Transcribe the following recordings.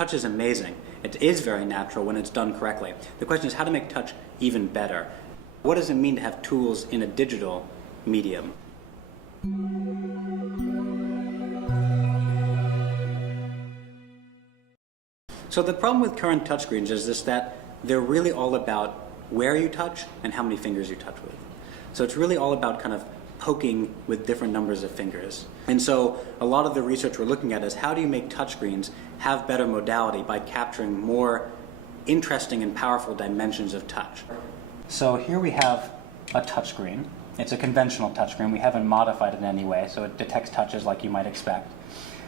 Touch is amazing. It is very natural when it's done correctly. The question is how to make touch even better. What does it mean to have tools in a digital medium? So the problem with current touchscreens is just that they're really all about where you touch and how many fingers you touch with. So it's really all about kind of poking with different numbers of fingers. And so a lot of the research we're looking at is how do you make touchscreens have better modality by capturing more interesting and powerful dimensions of touch. So here we have a touchscreen. It's a conventional touchscreen. We haven't modified it in any way, so it detects touches like you might expect.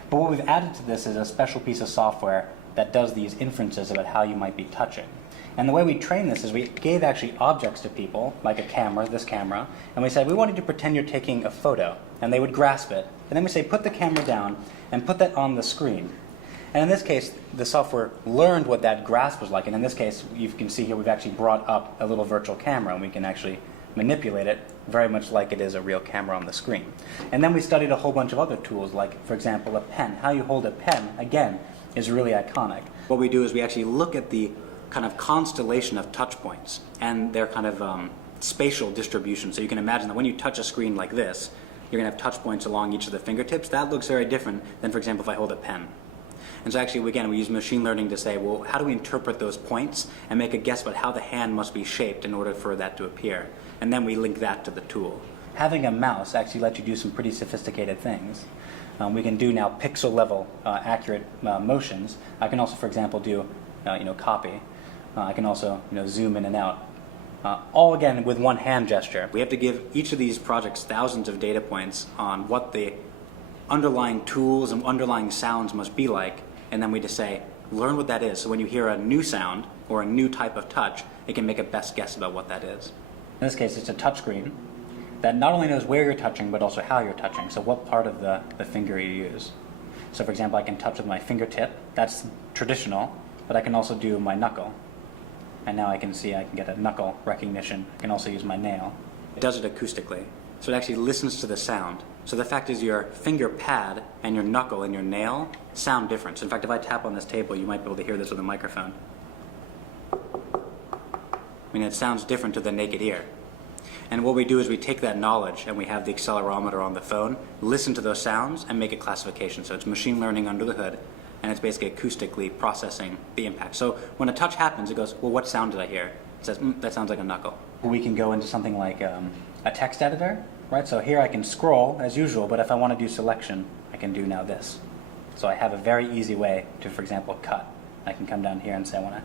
But what we've added to this is a special piece of software that does these inferences about how you might be touching. And the way we train this is we gave actually objects to people, like a camera, this camera, and we said, we want you to pretend you're taking a photo, and they would grasp it. And then we say, put the camera down and put that on the screen. And in this case, the software learned what that grasp was like, and in this case, you can see here we've actually brought up a little virtual camera, and we can actually manipulate it very much like it is a real camera on the screen. And then we studied a whole bunch of other tools, like, for example, a pen. How you hold a pen, again, is really iconic. What we do is we actually look at the kind of constellation of touch points and their kind of spatial distribution. So you can imagine that when you touch a screen like this, you're going to have touch points along each of the fingertips. That looks very different than, for example, if I hold a pen. And so actually, again, we use machine learning to say, well, how do we interpret those points and make a guess about how the hand must be shaped in order for that to appear? And then we link that to the tool. Having a mouse actually lets you do some pretty sophisticated things. We can do now pixel level accurate motions. I can also, for example, do copy. I can also zoom in and out. All again with one hand gesture. We have to give each of these projects thousands of data points on what the underlying tools and underlying sounds must be like, and then we just say, learn what that is. So when you hear a new sound or a new type of touch, it can make a best guess about what that is. In this case, it's a touch screen that not only knows where you're touching, but also how you're touching. So what part of the finger you use. So for example, I can touch with my fingertip. That's traditional, but I can also do my knuckle. And now I can see I can get a knuckle recognition. I can also use my nail. It does it acoustically. So it actually listens to the sound. So the fact is your finger pad and your knuckle and your nail sound different. So in fact, if I tap on this table, you might be able to hear this with a microphone. I mean, it sounds different to the naked ear. And what we do is we take that knowledge and we have the accelerometer on the phone, listen to those sounds and make a classification. So it's machine learning under the hood, and it's basically acoustically processing the impact. So when a touch happens, it goes, well, what sound did I hear? It says, that sounds like a knuckle. We can go into something like a text editor, right? So here I can scroll as usual, but if I want to do selection, I can do now this. So I have a very easy way to, for example, cut. I can come down here and say I want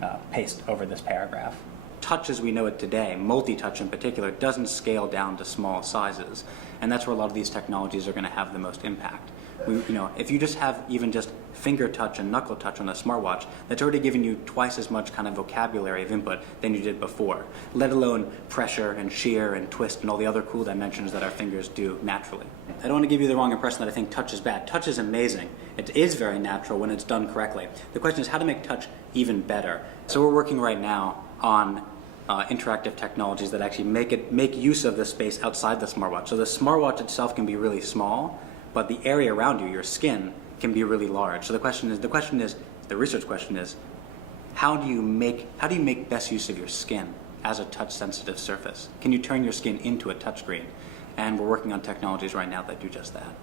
to paste over this paragraph. Touch as we know it today, multi-touch in particular, doesn't scale down to small sizes. And that's where a lot of these technologies are going to have the most impact. If you just have even just finger touch and knuckle touch on a smartwatch, that's already giving you twice as much kind of vocabulary of input than you did before, let alone pressure and shear and twist and all the other cool dimensions that our fingers do naturally. I don't want to give you the wrong impression that I think touch is bad. Touch is amazing. It is very natural when it's done correctly. The question is how to make touch even better. So we're working right now on interactive technologies that actually make use of the space outside the smartwatch. So the smartwatch itself can be really small, but the area around you, your skin, can be really large. So the research question is, how do you make best use of your skin as a touch-sensitive surface? Can you turn your skin into a touchscreen? And we're working on technologies right now that do just that.